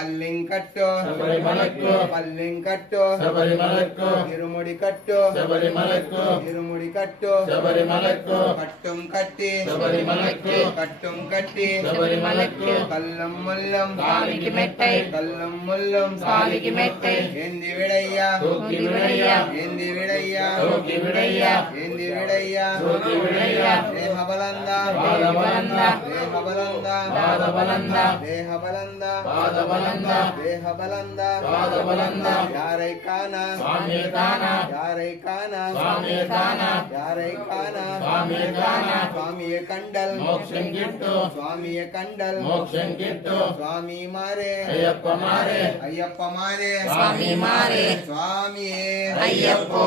പല്ലിങ്കട്ടോ ശബരിമലക്കോ പല്ലിങ്കട്ടോ ശബരിമലക്കോ ഇരുമുടിക്കട്ടോ ശബരിമലക്കോ ഇരുമുടിക്കട്ടോ ശബരിമലക്കോ കട്ടും കട്ടി ശബരിമലക്കോ കട്ടും കട്ടി ശബരിമലയ്ക്ക് കല്ലും മുല്ലും സ്വാമിക്ക് മെട്ടൈ കല്ലും മുല്ലും സ്വാമിക്ക് മെട്ടൈ എന്തി വിടയ്യ തൂക്കി വിടയ്യ എന്തി വിടയ്യ തൂക്കി വിടയ്യ എന്തി വിടയ്യ തൂക്കി വിടയ്യ ദേഹബലന്ത പാദബലന്ത ദേഹബലന്ത പാദബലന്ത ದೇಹಬಲಂದ ಪಾದಬಲಂದ ದೇಹಬಲಂದ ಪಾದಬಲಂದ ಯಾರೈ ಕಾನ ಸ್ವಾಮಿಯೇ ತಾನ ಯಾರೈ ಕಾನ ಸ್ವಾಮಿಯೇ ತಾನ ಯಾರೈ ಕಾನ ಸ್ವಾಮಿಯೇ ತಾನ ಸ್ವಾಮಿಯ ಕಂಡಲ್ ಮೋಕ್ಷಂ ಗಿಟ್ಟು ಸ್ವಾಮಿಯ ಕಂಡಲ್ ಮೋಕ್ಷಂ ಗಿಟ್ಟು ಸ್ವಾಮಿ ಮಾರೆ ಅಯ್ಯಪ್ಪ ಮಾರೆ ಅಯ್ಯಪ್ಪ ಮಾರೆ സ്വാമി മാരെ ಸ್ವಾಮಿಯೇ അയ്യപ്പോ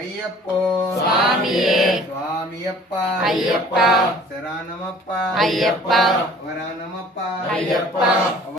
ಅಯ್ಯಪ್ಪೋ സ്വാമിയേ ಸ್ವಾಮಿಯಪ್ಪ ಅಯ್ಯಪ್ಪ ಶರಣಮಪ್ಪ ಅಯ್ಯಪ್ಪ ವರನಮಪ್ಪ ಅಯ್ಯಪ್ಪ